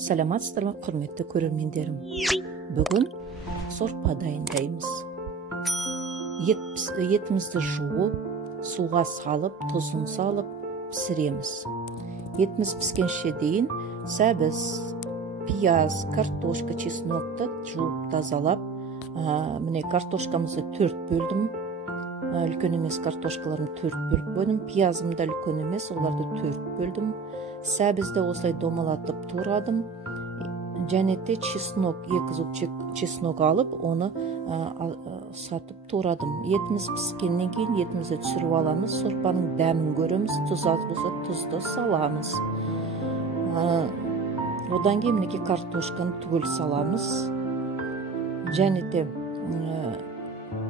Саламатсыздар ма, құрметті көрермендерім? Бүгін сорпа дайындаймыз. Етімізді жуып, суға салып, тұзын салып пісіреміз. Етіміз піскенше дейін сәбіз, пияз, картошка, чеснокты жуып тазалап, міне картошкамызды 4 бөлдім. Үлкен емес картошкаларым 4 бөліп бөлдім. Пиязым да үлкен емес, оларды 4 бөлдім. Сәбізді осылай домалатып турадым. Және де чеснок, 2 зуб чеснок алып, оны сатып турадым. Етіміз піскеннен кейін етімізді түсіріп аламыз, сорпаның дәмін көреміз, тұз аз болса тұзды саламыз. Одан кейін мінекей картошканы түгел саламыз. Және де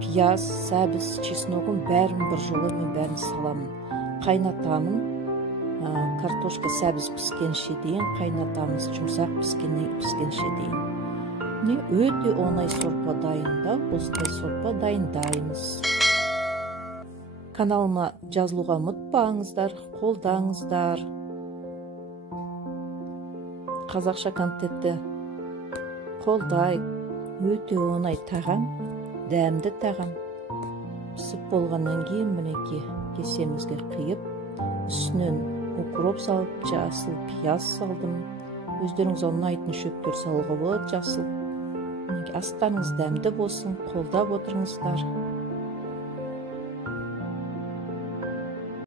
пияз, сәбіз, чесногын бәрін бір жолы мен бәрін саламын. Қайнатамын. Картошка сәбіз піскенше дейін қайнатамыз, жұмсақ піскенше дейін. Өте оңай сорпа дайындау, осылай сорпа дайындаймыз. Каналыма жазылуға ұмытпаңыздар, қолдаңыздар. Қазақша контентті қолдай. Өте оңай тағам, дәмді тағам. Пісіп болғаннан кейін мінекей кесемізге қиып, үстінен укроп салып, жасыл пияз салдым. Өздеріңіз ұнайтын шөптер салуға болады, жасыл. Астарыңыз дәмді болсын, қолдап отырыңыздар.